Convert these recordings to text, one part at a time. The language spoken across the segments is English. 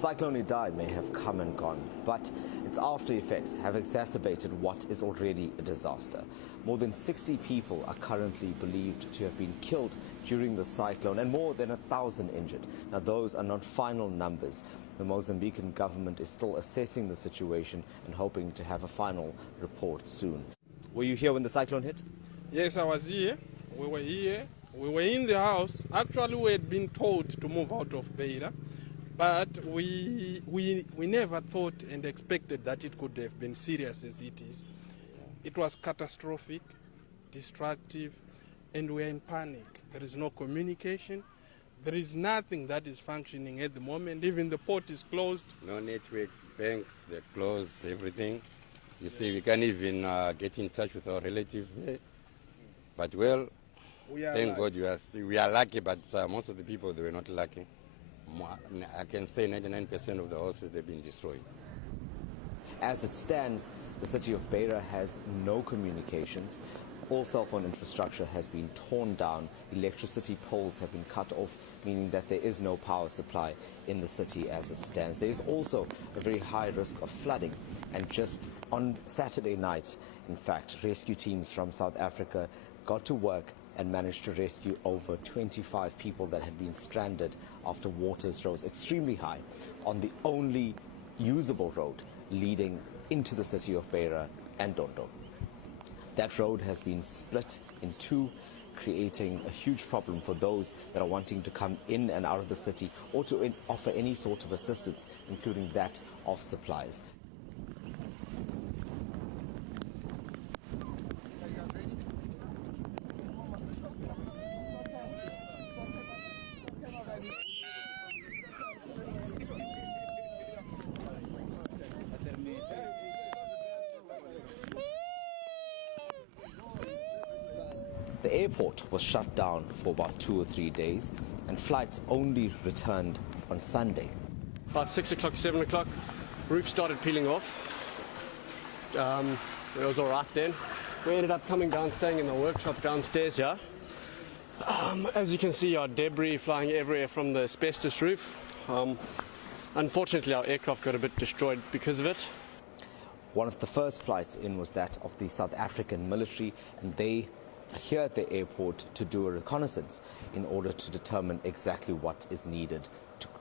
Cyclone Idai may have come and gone, but its after effects have exacerbated what is already a disaster. More than 60 people are currently believed to have been killed during the cyclone and more than 1,000 injured. Now, those are not final numbers. The Mozambican government is still assessing the situation and hoping to have a final report soon. Were you here when the cyclone hit? Yes, I was here. We were here. We were in the house. Actually, we had been told to move out of Beira, but we never thought and expected that it could have been serious as it is. It was catastrophic, destructive, and we're in panic. There is no communication. There is nothing that is functioning at the moment. Even the port is closed. No networks, banks, they're closed, everything. You see, we can't even get in touch with our relatives there. But well, thank God we are lucky, but most of the people, they were not lucky. I can say 99% of the houses, they've been destroyed. As it stands, the city of Beira has no communications. All cell phone infrastructure has been torn down. Electricity poles have been cut off, meaning that there is no power supply in the city as it stands. There is also a very high risk of flooding. And just on Saturday night, in fact, rescue teams from South Africa got to work and managed to rescue over 25 people that had been stranded after waters rose extremely high on the only usable road leading into the city of Beira and Dondo. That road has been split in two, creating a huge problem for those that are wanting to come in and out of the city or to offer any sort of assistance, including that of supplies. The airport was shut down for about 2 or 3 days, and flights only returned on Sunday. About 6 o'clock, 7 o'clock, roof started peeling off. It was all right then. We ended up coming down, staying in the workshop downstairs here. As you can see, our debris flying everywhere from the asbestos roof. Unfortunately, our aircraft got a bit destroyed because of it. One of the first flights in was that of the South African military, and they are here at the airport to do a reconnaissance in order to determine exactly what is needed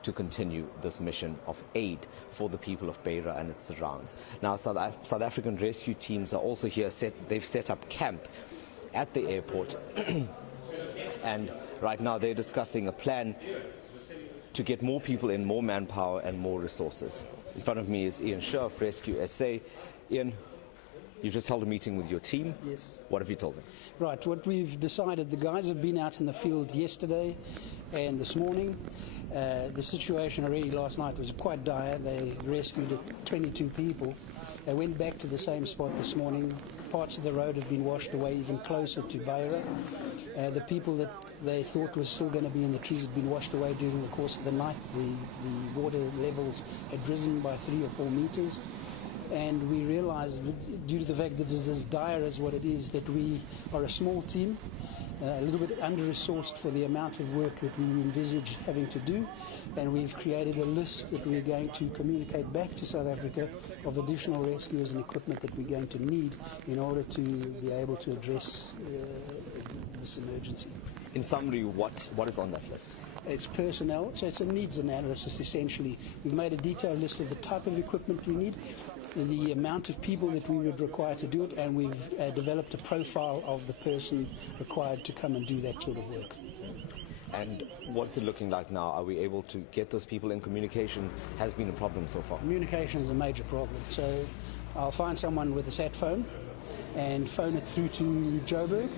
to continue this mission of aid for the people of Beira and its surrounds. Now, South African rescue teams are also here. They've set up camp at the airport, and right now they're discussing a plan to get more people in, more manpower and more resources. In front of me is Ian Shaw of Rescue SA. Ian, you've just held a meeting with your team. Yes. What have you told them? Right, what we've decided, the guys have been out in the field yesterday and this morning. The situation already last night was quite dire. They rescued 22 people. They went back to the same spot this morning. Parts of the road have been washed away even closer to Beira. The people that they thought were still going to be in the trees had been washed away during the course of the night. The water levels had risen by 3 or 4 meters. And we realized, due to the fact that it is as dire as what it is, that we are a small team, a little bit under-resourced for the amount of work that we envisage having to do. And we've created a list that we're going to communicate back to South Africa of additional rescuers and equipment that we're going to need in order to be able to address this emergency. In summary, what is on that list? It's personnel, so it's a needs analysis essentially. We've made a detailed list of the type of equipment we need, the amount of people that we would require to do it, and we've developed a profile of the person required to come and do that sort of work. And what's it looking like now? Are we able to get those people in? Communication has been a problem so far. Communication is a major problem. So I'll find someone with a sat phone and phone it through to Joburg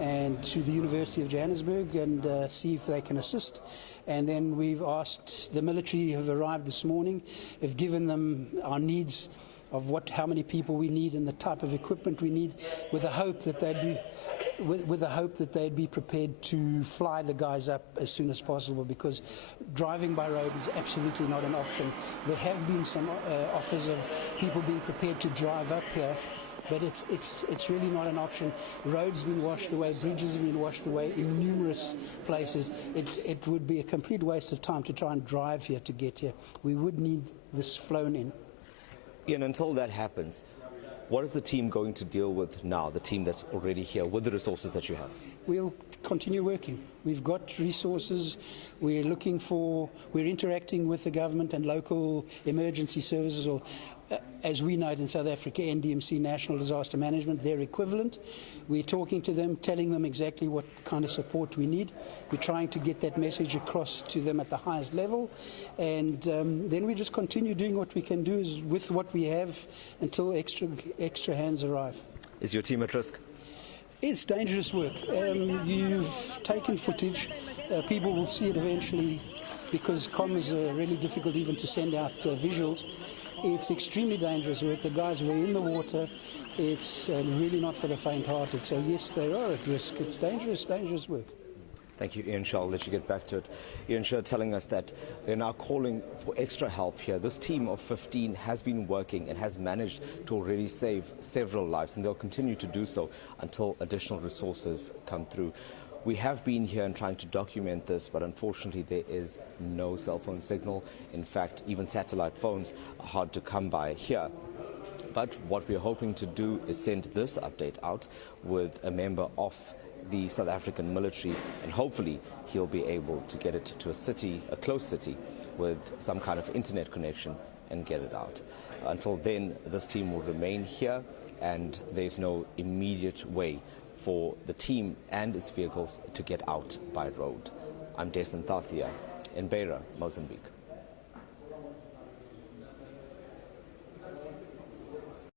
and to the University of Johannesburg and see if they can assist. And then we've asked, the military have arrived this morning, have given them our needs of how many people we need and the type of equipment we need, with the hope that they'd be prepared to fly the guys up as soon as possible, because driving by road is absolutely not an option. There have been some offers of people being prepared to drive up here but it's really not an option. Roads have been washed away, bridges have been washed away in numerous places. It would be a complete waste of time to try and drive here to get here. We would need this flown in. Ian, until that happens, what is the team going to deal with now, the team that's already here, with the resources that you have? We'll continue working. We've got resources. We're interacting with the government and local emergency services, or as we know it in South Africa, NDMC, National Disaster Management, their equivalent. We're talking to them, telling them exactly what kind of support we need. We're trying to get that message across to them at the highest level, and then we just continue doing what we can do with what we have until extra hands arrive. Is your team at risk? It's dangerous work. You've taken footage. People will see it eventually, because comms are really difficult even to send out visuals. It's extremely dangerous work. The guys were in the water. It's really not for the faint-hearted. So yes, they are at risk. It's dangerous work. Thank you, Ian Shaw. I'll let you get back to it. Ian Shaw telling us that they're now calling for extra help here. This team of 15 has been working and has managed to already save several lives, and they'll continue to do so until additional resources come through. We have been here and trying to document this, but unfortunately there is no cell phone signal. In fact, even satellite phones are hard to come by here. But what we're hoping to do is send this update out with a member of the South African military, and hopefully he'll be able to get it to a city, a close city, with some kind of internet connection and get it out. Until then, this team will remain here, and there's no immediate way for the team and its vehicles to get out by road. I'm Desan Thathia in Beira, Mozambique.